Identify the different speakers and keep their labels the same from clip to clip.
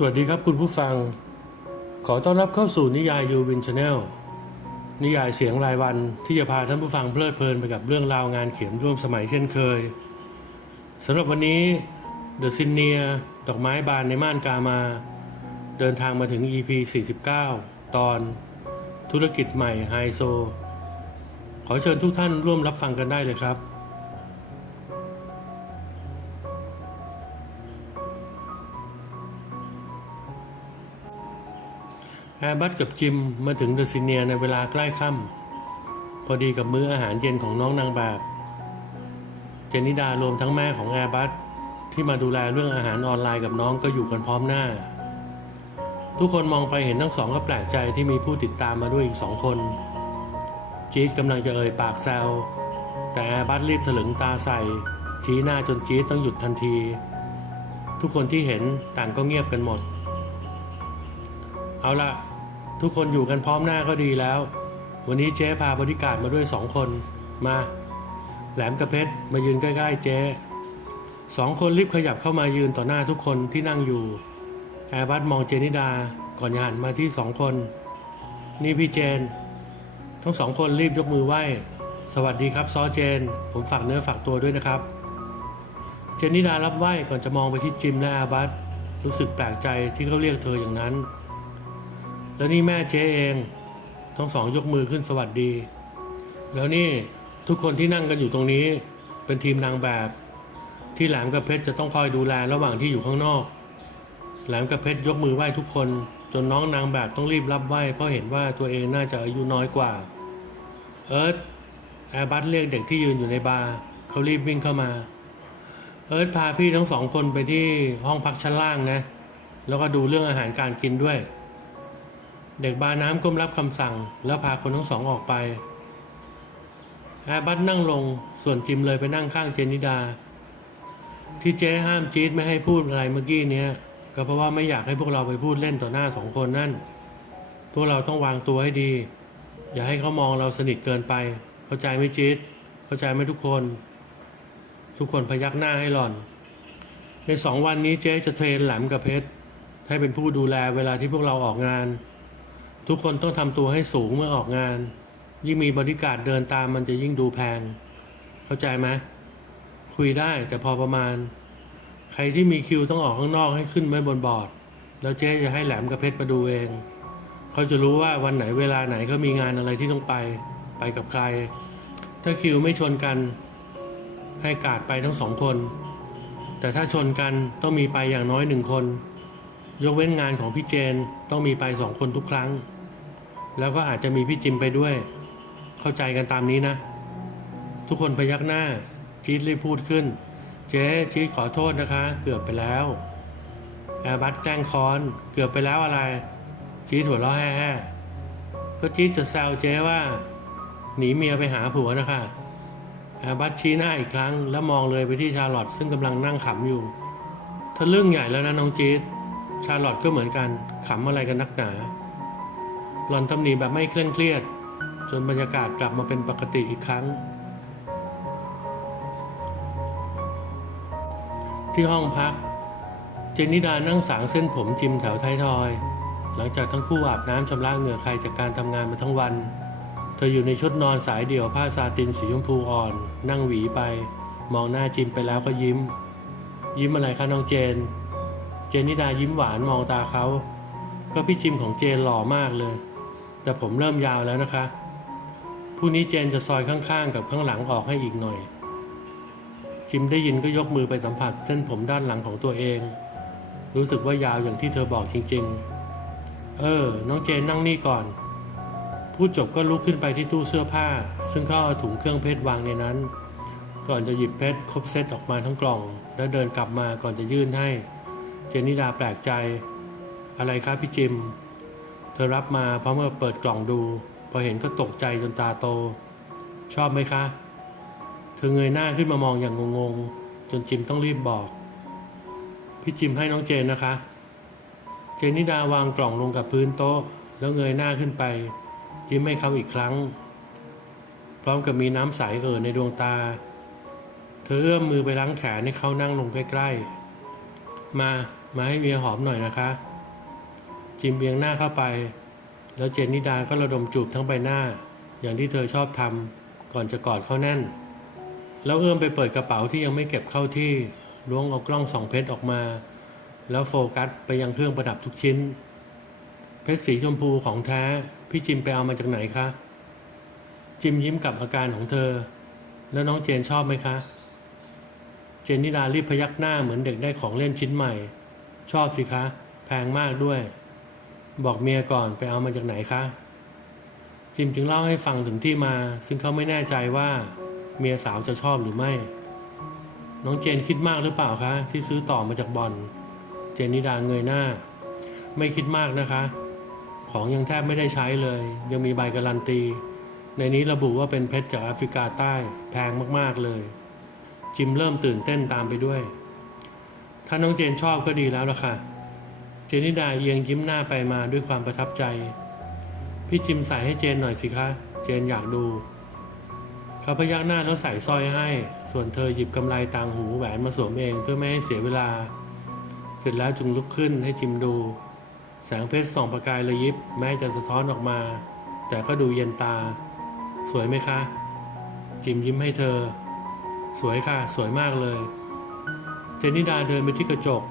Speaker 1: สวัสดีครับคุณผู้ฟัง ขอต้อนรับเข้าสู่นิยายยูวินชาแนลนิยายเสียงรายวันที่จะพาท่านผู้ฟังเพลิดเพลินไปกับเรื่องราวงานเขียนร่วมสมัยเช่นเคยสำหรับวันนี้เดอะซินเนียดอกไม้บานในม่านกามา เดินทางมาถึง EP 49 ตอน ธุรกิจใหม่ไฮโซ ขอเชิญทุกท่านร่วมรับฟังกันได้เลยครับ แอร์บัสกับจิมมาถึงเดอะซิเนียในเวลาใกล้ค่ำพอดีกับมื้ออาหารเย็นของน้องนางแบบ เจนิดารวมทั้งแม่ของแอร์บัสที่มาดูแลเรื่องอาหารออนไลน์กับน้องก็อยู่กันพร้อมหน้า ทุกคนมองไปเห็นทั้งสองก็แปลกใจที่มีผู้ติดตามมาด้วยอีกสองคน จี๊ดกำลังจะเอ่ยปากแซวแต่แอร์บัสรีบถลึงตาใส่ ชี้หน้าจนจี๊ดต้องหยุดทันที ทุกคนที่เห็นต่างก็เงียบกันหมด เอาละ ทุกคนอยู่กันพร้อมหน้าก็ดีแล้ว วันนี้เจ๊พาบริการมาด้วยสองคนมา แหลมกับเพชรมายืนใกล้ๆเจ๊สองคนรีบขยับเข้ามายืนต่อหน้าทุกคนที่นั่งอยู่แอร์บัสมองเจนิดาก่อนจะหันมาที่สองคน นี่พี่เจน ทั้งสองคนรีบยกมือไหว้ สวัสดีครับซอเจน ผมฝากเนื้อฝากตัวด้วยนะครับ เจนิดารับไหว้ก่อนจะมองไปที่จิมและอาบัสรู้สึกแปลกใจที่เขาเรียกเธออย่างนั้น แล้วนี่แม่เจ๊เอง ทั้งสองยกมือขึ้นสวัสดี แล้วนี่ทุกคนที่นั่งกันอยู่ตรงนี้ เป็นทีมนางแบบ ที่แหลมกับเพชรจะต้องคอยดูแลระหว่างที่อยู่ข้างนอก แหลมกับเพชรยกมือไหว้ทุกคน จนน้องนางแบบต้องรีบรับไหว้เพราะเห็นว่าตัวเองน่าจะอายุน้อยกว่า เอิร์ธแอร์บัสเรียกเด็กที่ยืนอยู่ในบาร์เขารีบวิ่งเข้ามา เอิร์ธพาพี่ทั้งสองคนไปที่ห้องพักชั้นล่างนะ แล้วก็ดูเรื่องอาหารการกินด้วย เด็กบาร์น้ำก้มรับคำสั่ง แล้วพาคนทั้งสองออกไปแอร์บัสนั่งลงส่วนจิมเลยไปนั่งข้างเจนิดา ที่เจ๊ห้ามจี๊ดไม่ให้พูดอะไรเมื่อกี้เนี้ย ก็เพราะว่าไม่อยากให้พวกเราไปพูดเล่นต่อหน้าสองคนนั่น พวกเราต้องวางตัวให้ดี อย่าให้เขามองเราสนิทเกินไป เข้าใจไหมจี๊ดเข้าใจไหมทุกคน ทุกคนพยักหน้าให้หล่อน ในสองวันนี้เจ๊จะเทรนแหลมกับเพชรให้เป็นผู้ดูแลเวลาที่พวกเราออกงาน ทุกคนต้องทำตัวให้สูงเมื่อออกงาน ยิ่งมีบริการดเดินตามมันจะยิ่งดูแพง เข้าใจไหมคุยได้แต่พอประมาณ ใครที่มีคิวต้องออกข้างนอกให้ขึ้นไว้บนบอร์ด แล้วเจ๊จะให้แหลมกับเพชรมาดูเอง เขาจะรู้ว่าวันไหนเวลาไหนเขามีงานอะไรที่ต้องไป ไปกับใคร ถ้าคิวไม่ชนกัน ให้กาดไปทั้งสองคน แต่ถ้าชนกันต้องมีไปอย่างน้อยหนึ่งคน ยกเว้นงานของพี่เจนต้องมีไปสองคนทุกครั้ง แล้วก็อาจจะมีพี่จิมไปด้วย เข้าใจกันตามนี้นะ ทุกคนพยักหน้าจี๊ดรีบพูดขึ้น เจ๊จี๊ดขอโทษนะคะ เกือบไปแล้วแอร์บัสแกล้งคอน เกือบไปแล้วอะไร จี๊ดหัวเราะแฮ่ๆก็จี๊ดจะแซวเจ๊ว่า หนีเมียไปหาผัวนะคะแอร์บัสชี้หน้าอีกครั้ง แล้วมองเลยไปที่ชาร์ลอตซึ่งกำลังนั่งขำอยู่ทะลึ่งใหญ่แล้วนะน้องจี๊ดชาร์ลอตก็เหมือนกันขำอะไรกันนักหนา หล่อนตำหนิแบบไม่เคร่งเครียด จนบรรยากาศกลับมาเป็นปกติอีกครั้ง ที่ห้องพัก เจนนิดานั่งสางเส้นผมจิมแถวท้ายทอย หลังจากทั้งคู่อาบน้ำชำระเหงื่อใครจากการทำงานมาทั้งวัน เธออยู่ในชุดนอนสายเดี่ยวผ้าซาตินสีชมพูอ่อน นั่งหวีไป มองหน้าจิมไปแล้วก็ยิ้ม ยิ้มอะไรคะน้องเจน เจนนิดายิ้มหวานมองตาเขาก็พี่จิมของเจนหล่อมากเลย แต่ผมเริ่มยาวแล้วนะคะพรุ่งนี้เจนจะซอยข้างๆ กับข้างหลังออกให้อีกหน่อย จิมได้ยินก็ยกมือไปสัมผัสเส้นผมด้านหลังของตัวเอง รู้สึกว่ายาวอย่างที่เธอบอกจริงๆ เออ น้องเจนนั่งนี่ก่อน พูดจบก็ลุกขึ้นไปที่ตู้เสื้อผ้า ซึ่งเขาเอาถุงเครื่องเพชรวางในนั้น ก่อนจะหยิบเพชรครบเซตออกมาทั้งกล่อง แล้วเดินกลับมาก่อนจะยื่นให้ เจนนิดาแปลกใจ อะไรครับพี่จิม ธอรับมาพราะเมื่อเปิดกล่องดู พอเห็นก็ตกใจจนตาโต ชอบไหมคะ เธอเงยหน้าขึ้นมามองอย่างงงๆ จนจิมต้องรีบบอก พี่จิมให้น้องเจนนะคะ เจนนิดาวางกล่องลงกับพื้นโต๊ะ แล้วเงยหน้าขึ้นไปยิ้มให้เขาอีกครั้ง พร้อมกับมีน้ำใสเอ่อในดวงตา เธอเอื้อมมือไปล้างแขนให้เขานั่งลงใกล้ๆมามาให้เมียหอมหน่อยนะคะ จิมเบียงหน้าเข้าไป แล้วเจนนิดาก็ระดมจูบทั้งใบหน้า อย่างที่เธอชอบทำก่อนจะกอดเขาแน่น แล้วเอื้อมไปเปิดกระเป๋าที่ยังไม่เก็บเข้าที่ล้วงเอากล้องสองเพชรออกมา แล้วโฟกัสไปยังเครื่องประดับทุกชิ้น เพชรสีชมพูของแท้พี่จิมไปเอามาจากไหนคะ จิมยิ้มกับอาการของเธอ แล้วน้องเจนชอบไหมคะ เจนนิดารีบพยักหน้าเหมือนเด็กได้ของเล่นชิ้นใหม่ ชอบสิคะ แพงมากด้วย บอกเมียก่อนไปเอามาจากไหนคะ จิมจึงเล่าให้ฟังถึงที่มา ซึ่งเขาไม่แน่ใจว่าเมียสาวจะชอบหรือไม่ น้องเจนคิดมากหรือเปล่าคะ ที่ซื้อต่อมาจากบอล เจนนิดาเงยหน้า ไม่คิดมากนะคะ ของยังแทบไม่ได้ใช้เลย ยังมีใบการันตี ในนี้ระบุว่าเป็นเพชรจากแอฟริกาใต้แพงมากๆเลย จิมเริ่มตื่นเต้นตามไปด้วย ถ้าน้องเจนชอบก็ดีแล้วล่ะค่ะ เจนิดาเอียงยิ้มหน้าไปมาด้วยความประทับใจ พี่จิมใส่ให้เจนหน่อยสิคะ เจนอยากดู เขาพยักหน้าแล้วใส่สร้อยให้ ส่วนเธอหยิบกำไลต่างหูแหวนมาสวมเองเพื่อไม่ให้เสียเวลา เสร็จแล้วจึงลุกขึ้นให้จิมดู แสงเพชรส่องประกายระยิบ แม้จะสะท้อนออกมา แต่ก็ดูเย็นตา สวยไหมคะ จิมยิ้มให้เธอ สวยค่ะ สวยมากเลย เจนิดาเดินไปที่กระจก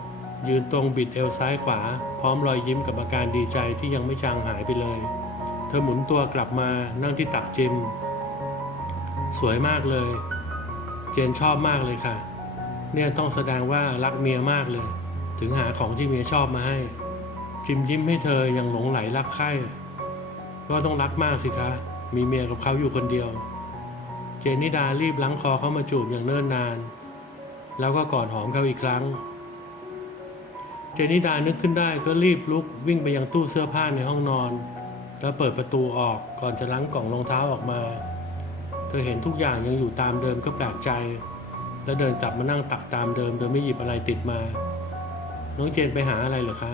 Speaker 1: ยืนตรงบิดเอวซ้ายขวา พร้อมรอยยิ้มกับอาการดีใจที่ยังไม่จางหายไปเลย เธอหมุนตัวกลับมานั่งที่ตักจิม สวยมากเลย เจนชอบมากเลยค่ะ เนี่ยต้องแสดงว่ารักเมียมากเลย ถึงหาของที่เมียชอบมาให้ จิมยิ้มให้เธอยังหลงไหลรักใคร่ก็ต้องรักมากสิคะ มีเมียกับเขาอยู่คนเดียว เจนนิดารีบล้างคอเข้ามาจูบอย่างเนิ่นนาน แล้วก็กอดหอมเขาอีกครั้ง เจนิดานึกขึ้นได้ก็รีบลุกวิ่งไปยังตู้เสื้อผ้าในห้องนอน แล้วเปิดประตูออกก่อนจะล้างกล่องรองเท้าออกมา เธอเห็นทุกอย่างยังอยู่ตามเดิมก็แปลกใจ แล้วเดินกลับมานั่งตักตามเดิมโดยไม่หยิบอะไรติดมา น้องเจนไปหาอะไรเหรอคะ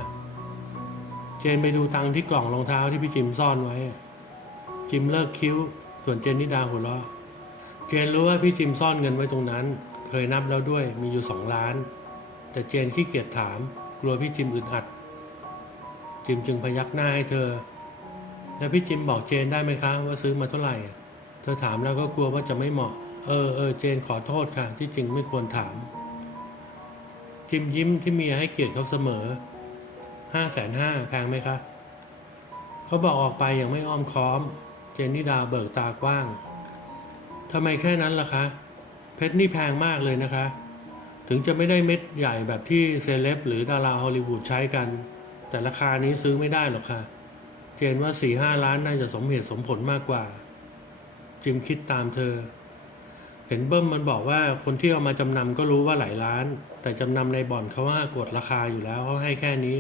Speaker 1: เจนไปดูตังที่กล่องรองเท้าที่พี่จิมซ่อนไว้ จิมเลิกคิ้ว ส่วนเจนนิดาหัวเราะ เจนรู้ว่าพี่จิมซ่อนเงินไว้ตรงนั้น เคยนับแล้วด้วยมีอยู่สองล้าน แต่เจนขี้เกียจถาม ลัวพี่จิมอึดอัด จิมจึงพยักหน้าให้เธอ แล้วพี่จิมบอกเจนได้ไหมคะว่าซื้อมาเท่าไหร่ เธอถามแล้วก็กลัวว่าจะไม่เหมาะ เออเออเจนขอโทษค่ะ ที่จริงไม่ควรถาม จิมยิ้มที่เมียให้เกียรติเขาเสมอห้าแสนห้าแพงไหมคะเขาบอกออกไปอย่างไม่อ้อมค้อม เจนนิดาเบิกตากว้างทำไมแค่นั้นล่ะคะ เพชรนี่แพงมากเลยนะคะ ถึงจะไม่ได้เม็ดใหญ่แบบที่เซเลบหรือดาราฮอลลีวูดใช้กัน แต่ราคานี้ซื้อไม่ได้หรอกค่ะ เจนว่าสี่ห้าล้านน่าจะสมเหตุสมผลมากกว่า จิมคิดตามเธอ เห็นเบิ้มมันบอกว่าคนที่เอามาจำนำก็รู้ว่าหลายล้าน แต่จำนำในบ่อนเขาว่ากดราคาอยู่แล้วเขาให้แค่นี้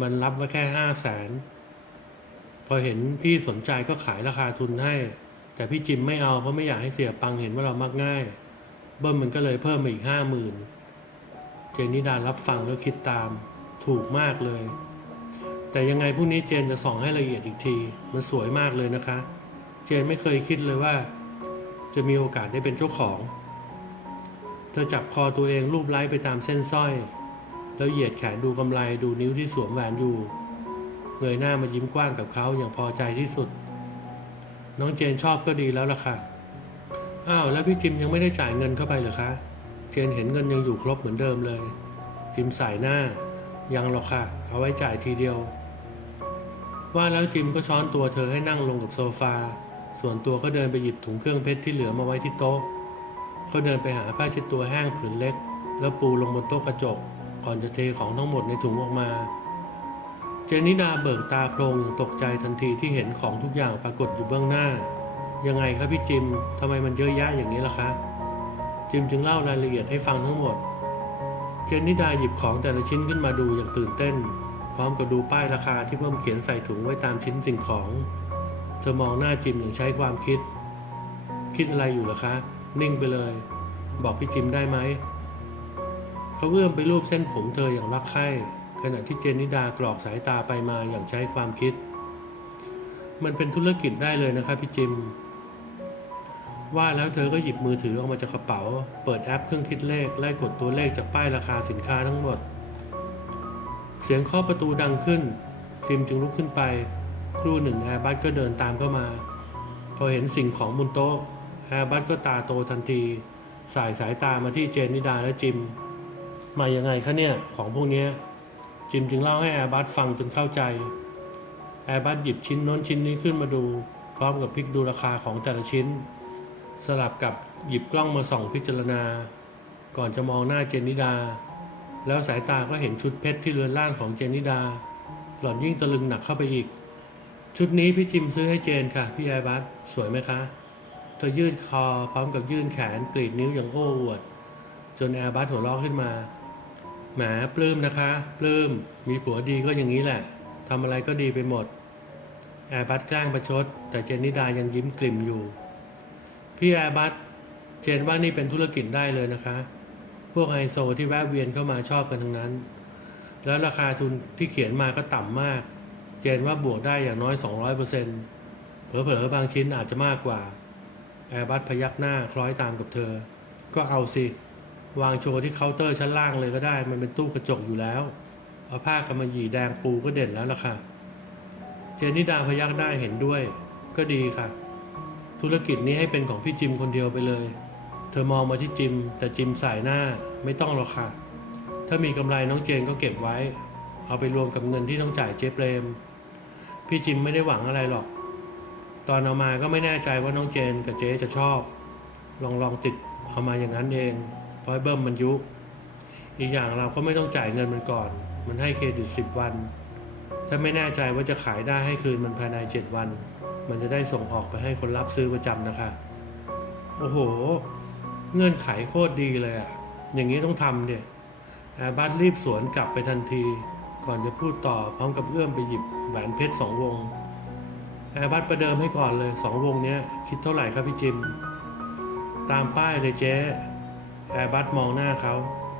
Speaker 1: มันรับมาแค่ห้าแสนพอเห็นพี่สนใจก็ขายราคาทุนให้ แต่พี่จิมไม่เอาเพราะไม่อยากให้เสียปังเห็นว่าเรามักง่าย เบิ้มมันก็เลยเพิ่มมาอีกห้าหมื่นเจนนิดารับฟังแล้วคิดตามถูกมากเลย แต่ยังไงพรุ่งนี้เจนจะส่องให้ละเอียดอีกที มันสวยมากเลยนะคะ เจนไม่เคยคิดเลยว่า จะมีโอกาสได้เป็นเจ้าของ เธอจับคอตัวเองรูปไล้ไปตามเส้นสร้อย แล้วเหยียดแขนดูกำไรดูนิ้วที่สวมแหวนอยู่ เงยหน้ามายิ้มกว้างกับเขาอย่างพอใจที่สุด น้องเจนชอบก็ดีแล้วล่ะค่ะ อ้าวแล้วพี่จิมยังไม่ได้จ่ายเงินเข้าไปเหรอคะ เจนเห็นเงินยังอยู่ครบเหมือนเดิมเลย จิมสายหน้า ยังหรอกค่ะ เอาไว้จ่ายทีเดียว ว่าแล้วจิมก็ช้อนตัวเธอให้นั่งลงกับโซฟา ส่วนตัวก็เดินไปหยิบถุงเครื่องเพชรที่เหลือมาไว้ที่โต๊ะเขาเดินไปหาผ้าเช็ดตัวแห้งผืนเล็ก แล้วปูลงบนโต๊ะกระจก ก่อนจะเทของทั้งหมดในถุงออกมา เจนนิดาเบิกตาโพลงตกใจทันทีที่เห็นของทุกอย่างปรากฏอยู่เบื้องหน้า ยังไงครับพี่จิมทำไมมันเยอะแยะอย่างนี้ล่ะคะ จิมจึงเล่ารายละเอียดให้ฟังทั้งหมด เจนนิดาหยิบของแต่ละชิ้นขึ้นมาดูอย่างตื่นเต้น พร้อมกับดูป้ายราคาที่เพิ่มเขียนใส่ถุงไว้ตามชิ้นสิ่งของเธอมองหน้าจิมอย่างใช้ความคิด คิดอะไรอยู่ล่ะคะ นิ่งไปเลย บอกพี่จิมได้ไหมเขาเอื้อมไปรูปเส้นผมเธออย่างรักใคร่ขณะที่เจนนิดากรอกสายตาไปมาอย่างใช้ความคิด มันเป็นธุรกิจได้เลยนะครับพี่จิม ว่าแล้วเธอก็หยิบมือถือออกมาจากกระเป๋า เปิดแอปเครื่องคิดเลข ไล่กดตัวเลขจากป้ายราคาสินค้าทั้งหมด เสียงเคาะประตูดังขึ้นจิมจึงลุกขึ้นไปครู่หนึ่งแอร์บัสก็เดินตามเข้ามา พอเห็นสิ่งของบนโต๊ะแอร์บัสก็ตาโตทันที สายสายตามาที่เจนนิดาและจิม มายังไงคะเนี่ยของพวกนี้จิมจึงเล่าให้แอร์บัสฟังจนเข้าใจแอร์บัสหยิบชิ้นน้นชิ้นนี้ขึ้นมาดู พร้อมกับพลิกดูราคาของแต่ละชิ้น สลับกับหยิบกล้องมาส่องพิจารณา ก่อนจะมองหน้าเจนนิดา แล้วสายตาก็เห็นชุดเพชรที่เรือนร่างของเจนนิดา หล่อนยิ่งตะลึงหนักเข้าไปอีก ชุดนี้พี่จิมซื้อให้เจนค่ะ พี่แอร์บัสสวยไหมคะ เธอยืดคอพร้อมกับยื่นแขนกรีดนิ้วอย่างโอ้อวด จนแอร์บัสหัวเราะขึ้นมาแหมปลื้มนะคะปลื้มมีผัวดีก็อย่างนี้แหละทำอะไรก็ดีไปหมดแอร์บัสแกล้งประชด แต่เจนนิดายังยิ้มกลิ่มอยู่ พี่แอร์บัสเจนว่านี่เป็นธุรกิจได้เลยนะคะ พวกไฮโซที่แวะเวียนเข้ามาชอบกันทั้งนั้น แล้วราคาทุนที่เขียนมาก็ต่ำมาก เจนว่าบวกได้อย่างน้อย 200%เผลอๆบางชิ้นอาจจะมากกว่า แอร์บัสพยักหน้าคล้อยตามกับเธอ ก็เอาสิ วางโชว์ที่เคาน์เตอร์ชั้นล่างเลยก็ได้ มันเป็นตู้กระจกอยู่แล้ว เอาผ้ากำมะหยี่แดงปูก็เด่นแล้วล่ะค่ะ เจนนิดาพยักหน้าเห็นด้วย ก็ดีค่ะ ธุรกิจนี้ให้เป็นของพี่จิมคนเดียวไปเลย เธอมองมาที่จิม แต่จิมสายหน้าไม่ต้องหรอกค่ะ ถ้ามีกำไรน้องเจนก็เก็บไว้ เอาไปรวมกับเงินที่ต้องจ่ายเจ๊เปรม พี่จิมไม่ได้หวังอะไรหรอก ตอนเอามาก็ไม่แน่ใจว่าน้องเจนกับเจ๊จะชอบ ลองลองติดเอามาอย่างนั้นเองเพราะเบิ้มมันยุ อีกอย่างเราก็ไม่ต้องจ่ายเงินมันก่อน มันให้เครดิตสิบวัน ถ้าไม่แน่ใจว่าจะขายได้ให้คืนมันภายในเจ็ดวัน มันจะได้ส่งออกไปให้คนรับซื้อประจำนะคะ โอ้โห เงื่อนไขโคตรดีเลยอะอย่างนี้ต้องทำเดียแอร์บัสรีบสวนกลับไปทันที ก่อนจะพูดต่อพร้อมกับเอื้อมไปหยิบแหวนเพชรสองวงแอร์บัสประเดิมให้ก่อนเลยสองวงเนี้ยคิดเท่าไหร่ครับพี่จิม ตามป้ายเลยเจ๊แอร์บัสมองหน้าเขา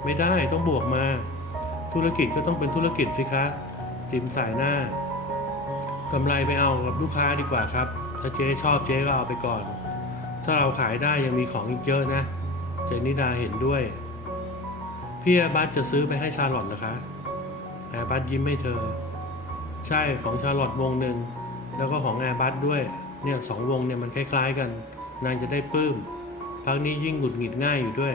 Speaker 1: ไม่ได้ต้องบวกมา ธุรกิจก็ต้องเป็นธุรกิจสิคะจิมสายหน้า กำไรไปเอากับลูกค้าดีกว่าครับ ถ้าเจ๊ชอบเจ๊ก็เอาไปก่อน ถ้าเราขายได้ยังมีของอีกเยอะนะ เจนิดาเห็นด้วย พี่แอร์บัสจะซื้อไปให้ชาลอตนะคะแอร์บัสยิ้มให้เธอ ใช่ของชาลอตวงหนึ่งแล้วก็ของแอร์บัสด้วย เนี่ยสองวงเนี่ยมันคล้ายๆกัน นางจะได้ปลื้มพักนี้ยิ่งหงุดหงิดง่ายอยู่ด้วย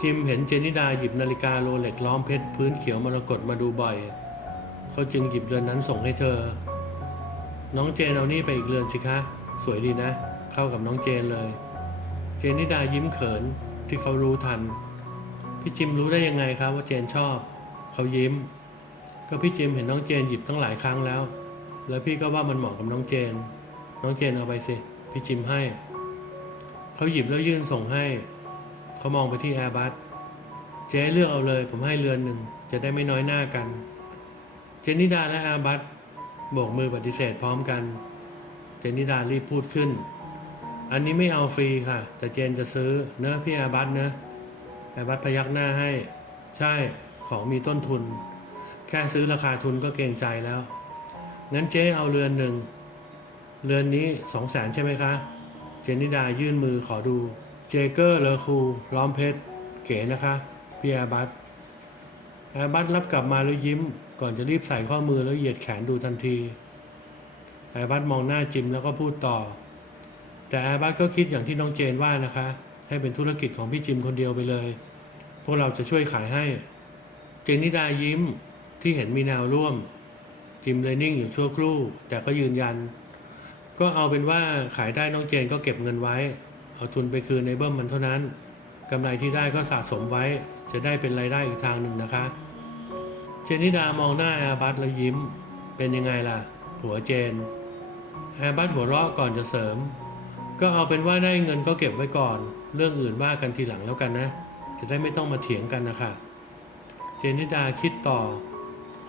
Speaker 1: จิมเห็นเจนิดาหยิบนาฬิกาโรเล็กล้อมเพชรพื้นเขียวมรกตมาดูบ่อย เขาจึงหยิบเรือนนั้นส่งให้เธอ น้องเจนเอานี่ไปอีกเรือนสิคะ สวยดีนะ เข้ากับน้องเจนเลย เจนนิดายิ้มเขินที่เขารู้ทัน พี่จิมรู้ได้ยังไงครับว่าเจนชอบ เขายิ้ม ก็พี่จิมเห็นน้องเจนหยิบตั้งหลายครั้งแล้ว แล้วพี่ก็ว่ามันเหมาะกับน้องเจน น้องเจนเอาไปสิ พี่จิมให้ เขาหยิบแล้วยื่นส่งให้ เขามองไปที่แอร์บัสเจ๊เลือกเอาเลย ผมให้เรือนหนึ่งจะได้ไม่น้อยหน้ากัน เจนนิดาและแอร์บัส โบกมือปฏิเสธพร้อมกัน เจนนิดารีบพูดขึ้น อันนี้ไม่เอาฟรีค่ะ แต่เจนจะซื้อเนอะพี่แอร์บัสเนอะอร์บัสพยักหน้าให้ ใช่ของมีต้นทุน แค่ซื้อราคาทุนก็เกรงใจแล้ว งั้นเจ๊เอาเรือนหนึ่ง เรือนนี้สองแสนใช่ไหมคะ เจนนิดายื่นมือขอดู เจเกอร์เลอคูล้อมเพชร เก๋นะคะพี่แอร์บัสแอร์บัสรับกลับมาแล้วยิ้ม ก่อนจะรีบใส่ข้อมือแล้วเหยียดแขนดูทันทีแอร์บัสมองหน้าจิมแล้วก็พูดต่อ แต่แอร์บัสก็คิดอย่างที่น้องเจนว่านะคะ ให้เป็นธุรกิจของพี่จิมคนเดียวไปเลย พวกเราจะช่วยขายให้ เจนนิดายิ้มที่เห็นมีแนวร่วม จิมเลยนิ่งอยู่ชั่วครู่ แต่ก็ยืนยัน ก็เอาเป็นว่าขายได้น้องเจนก็เก็บเงินไว้ เอาทุนไปคืนในเบิ้มมันเท่านั้นกำไรที่ได้ก็สะสมไว้ จะได้เป็นรายได้อีกทางหนึ่งนะคะ เจนนิดามองหน้าแอร์บัสแล้วยิ้ม เป็นยังไงล่ะ ผัวเจนแอร์บัสหัวเราะก่อนจะเสริม ก็เอาเป็นว่าได้เงินก็เก็บไว้ก่อน เรื่องอื่นว่ากันทีหลังแล้วกันนะ จะได้ไม่ต้องมาเถียงกันนะคะ เจนนิดาคิดต่อ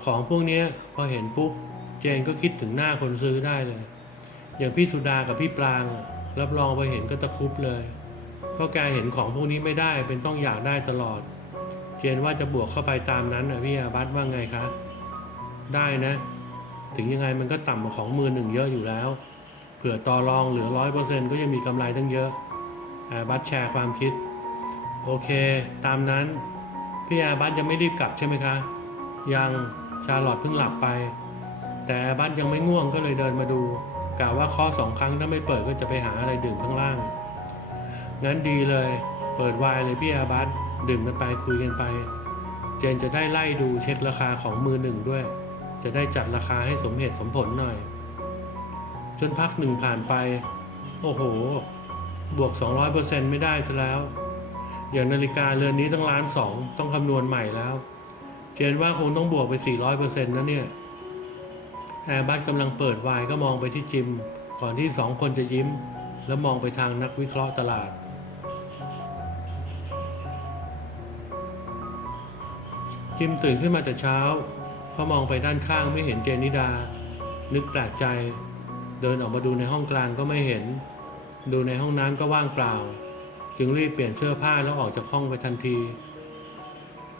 Speaker 1: ของพวกนี้พอเห็นปุ๊บ เจนก็คิดถึงหน้าคนซื้อได้เลย อย่างพี่สุดากับพี่ปราง รับรองไปเห็นก็ตะคุบเลย เพราะแกเห็นของพวกนี้ไม่ได้เป็นต้องอยากได้ตลอด เจนว่าจะบวกเข้าไปตามนั้นนะพี่อาบัตว่าไงคะได้นะ ถึงยังไงมันก็ต่ำกว่าของมือหนึ่งเยอะอยู่แล้ว เผื่อต่อรองเหลือร้อยเปอร์เซ็นก็ยังมีกำไรตั้งเยอะอาบัตแชร์ความคิด โอเค ตามนั้น พี่อาบัตยังไม่รีบกลับใช่ไหมคะ ยังชาลอตเพิ่งหลับไป แต่อร์บัสยังไม่ง่วงก็เลยเดินมาดูกะว่าเคาะสองครั้งถ้าไม่เปิดก็จะไปหาอะไรดื่มข้างล่าง งั้นดีเลย เปิดไวน์เลยพี่อร์บัส ดื่มกันไปคุยกันไป เจนจะได้ไล่ดูเช็คราคาของมือหนึ่งด้วย จะได้จัดราคาให้สมเหตุสมผลหน่อย จนพักหนึ่งผ่านไป โอ้โห บวก 200%ไม่ได้ซะแล้ว อย่างนาฬิกาเรือนนี้ตั้งล้านสองต้องคำนวณใหม่แล้ว เจนว่าคงต้องบวกไป 400%นะเนี่ยแอร์บัสกำลังเปิดวน์ก็มองไปที่จิม ก่อนที่สองคนจะยิ้ม แล้วมองไปทางนักวิเคราะห์ตลาด จิมตื่นขึ้นมาแต่เช้า เขามองไปด้านข้างไม่เห็นเจนิดา นึกแปลกใจ เดินออกมาดูในห้องกลางก็ไม่เห็น ดูในห้องน้ำก็ว่างเปล่า จึงรีบเปลี่ยนเสื้อผ้าแล้วออกจากห้องไปทันที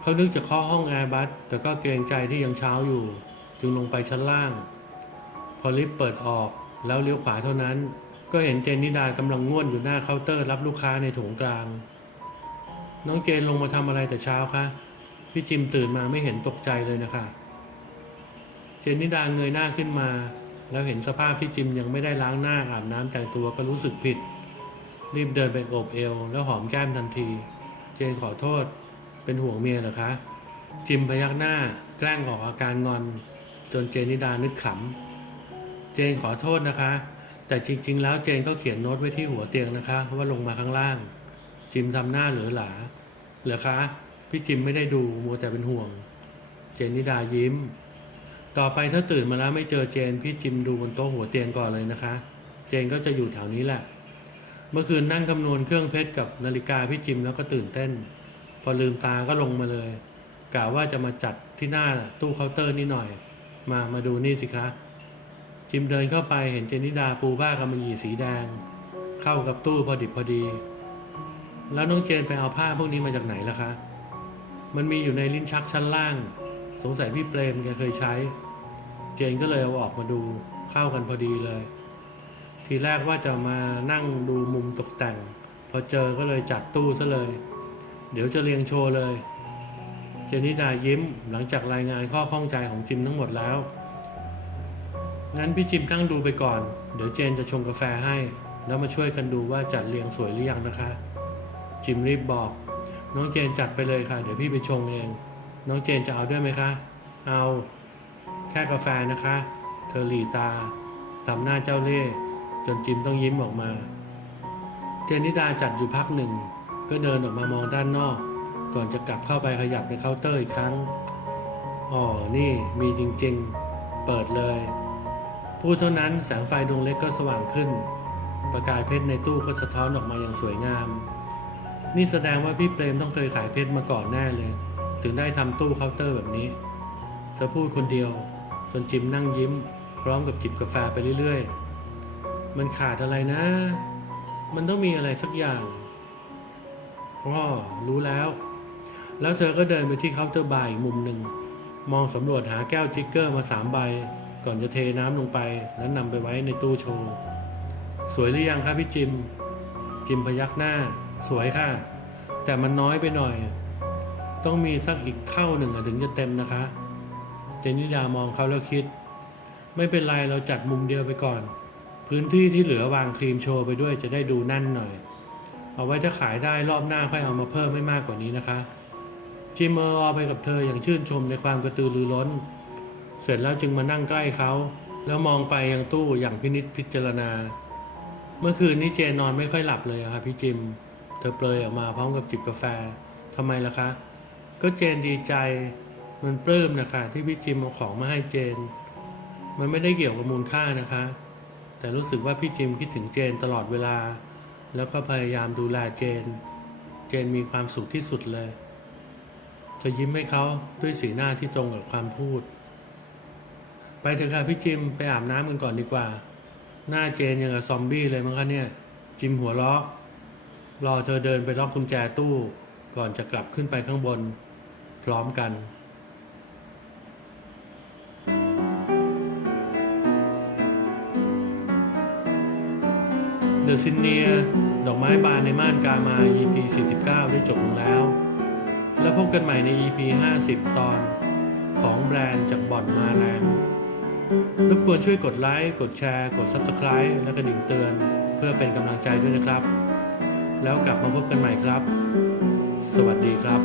Speaker 1: เขานึกจะเคาะห้องแอร์บัสแต่ก็เกรงใจที่ยังเช้าอยู่ จึงลงไปชั้นล่าง พอลิฟต์เปิดออกแล้วเลี้ยวขวาเท่านั้น ก็เห็นเจนนิดากำลังง่วนอยู่หน้าเคาน์เตอร์รับลูกค้าในโถงกลาง น้องเจนลงมาทำอะไรแต่เช้าคะ พี่จิมตื่นมาไม่เห็นตกใจเลยนะคะ เจนนิดาเงยหน้าขึ้นมา แล้วเห็นสภาพที่จิมยังไม่ได้ล้างหน้าอาบน้ำแต่งตัวก็รู้สึกผิด รีบเดินไปโอบเอว แล้วหอมแก้มทันที เจนขอโทษ เป็นห่วงเมียเหรอคะ จิมพยักหน้า แกล้งออกอาการงอน จนเจนนิดานึกขำ เจนขอโทษนะคะ แต่จริง ๆ แล้วเจนก็เขียนโน้ตไว้ที่หัวเตียงนะคะ ว่าลงมาข้างล่าง จิมทำหน้าเหลือหลาเหรอคะ พี่จิมไม่ได้ดูมัวแต่เป็นห่วง เจนนิดายิ้ม ต่อไปถ้าตื่นมาแล้วไม่เจอเจน พี่จิมดูบนโต๊ะหัวเตียงก่อนเลยนะคะ เจนก็จะอยู่แถวนี้แหละ เมื่อคืนนั่งคำนวณเครื่องเพชรกับนาฬิกาพี่จิมแล้วก็ตื่นเต้น พอลืมตาก็ลงมาเลยกะว่าจะมาจัดที่หน้าตู้เคาน์เตอร์นี่หน่อย มามาดูนี่สิคะจิมเดินเข้าไปเห็นเจนนิดาปูผ้ากำมะหยี่สีแดง เข้ากับตู้พอดิบพอดี แล้วน้องเจนไปเอาผ้าพวกนี้มาจากไหนล่ะคะ มันมีอยู่ในลิ้นชักชั้นล่าง สงสัยพี่เปรมแกเคยใช้ เจนก็เลยเอาออกมาดูเข้ากันพอดีเลย ทีแรกว่าจะมานั่งดูมุมตกแต่ง พอเจอก็เลยจัดตู้ซะเลย เดี๋ยวจะเรียงโชว์เลย เจนิดายิ้มหลังจากรายงานข้อข้องใจของจิมทั้งหมดแล้ว งั้นพี่จิมนั่งดูไปก่อน เดี๋ยวเจนจะชงกาแฟให้ แล้วมาช่วยกันดูว่าจัดเรียงสวยหรือยังนะคะ จิมรีบบอก น้องเจนจัดไปเลยค่ะ เดี๋ยวพี่ไปชงเอง น้องเจนจะเอาด้วยไหมคะ เอาแค่กาแฟนะคะ เธอหลีตาทำหน้าเจ้าเล่ห์จนจิมต้องยิ้มออกมา เจนนิดาจัดอยู่พักหนึ่ง ก็เดินออกมามองด้านนอก ก่อนจะกลับเข้าไปขยับในเคาน์เตอร์อีกครั้งอ๋อนี่มีจริงๆ เปิดเลย พูดเท่านั้นแสงไฟดวงเล็กก็สว่างขึ้น ประกายเพชรในตู้ก็สะท้อนออกมาอย่างสวยงาม นี่แสดงว่าพี่เปรมต้องเคยขายเพชรมาก่อนแน่เลย ถึงได้ทำตู้เคาน์เตอร์แบบนี้ เธอพูดคนเดียว จนจิมนั่งยิ้ม พร้อมกับจิบกาแฟไปเรื่อยๆ มันขาดอะไรนะ มันต้องมีอะไรสักอย่างอ๋อรู้แล้ว แล้วเธอก็เดินไปที่เคาน์เตอร์บาร์อีกมุมหนึ่ง มองสำรวจหาแก้วจิกเกอร์มาสามใบ ก่อนจะเทน้ำลงไป แล้วนำไปไว้ในตู้โชว์ สวยหรือยังครับพี่จิม จิมพยักหน้า สวยค่ะ แต่มันน้อยไปหน่อย ต้องมีสักอีกเท่าหนึ่งถึงจะเต็มนะคะ เจนนิดามองเขาแล้วคิด ไม่เป็นไรเราจัดมุมเดียวไปก่อน พื้นที่ที่เหลือวางครีมโชว์ไปด้วยจะได้ดูนั่นหน่อย เอาไว้ถ้าขายได้รอบหน้าค่อยเอามาเพิ่มไม่มากกว่านี้นะคะ จิมเมอร์เอไปกับเธออย่างชื่นชมในความกระตือรือร้น เสร็จแล้วจึงมานั่งใกล้เขาแล้วมองไปยังตู้อย่างพินิจพิจารณา เมื่อคืนนี้เจนอนไม่ค่อยหลับเลยอะค่ะพี่จิม เธอเปลยออกมาพร้อมกับจิบกาแฟทำไมล่ะคะ ก็เจนดีใจ มันปลื้มนะคะที่พี่จิมเอาของมาให้เจน มันไม่ได้เกี่ยวกับมูลค่านะคะ แต่รู้สึกว่าพี่จิมคิดถึงเจนตลอดเวลา แล้วก็พยายามดูแลเจน เจนมีความสุขที่สุดเลยเธอยิ้มให้เขาด้วยสีหน้าที่ตรงกับความพูด ไปเถอะค่ะพี่จิมไปอาบน้ำกันก่อนดีกว่า หน้าเจนยังกับซอมบี้เลยมั้งคะเนี่ย จิมหัวเราะ รอเธอเดินไปล็อกกุญแจตู้ก่อนจะกลับขึ้นไปข้างบน พร้อมกันเดอะซินเนียดอกไม้บานในม่านกามา EP 49 ได้จบลงแล้ว แล้วพบกันใหม่ใน EP 50 ตอนของแบรนด์จากบ่อนมาแรงรบกวนช่วยกดไลค์ กดแชร์ กด Subscribe และกระดิ่งเตือน เพื่อเป็นกำลังใจด้วยนะครับ แล้วกลับมาพบกันใหม่ครับ สวัสดีครับ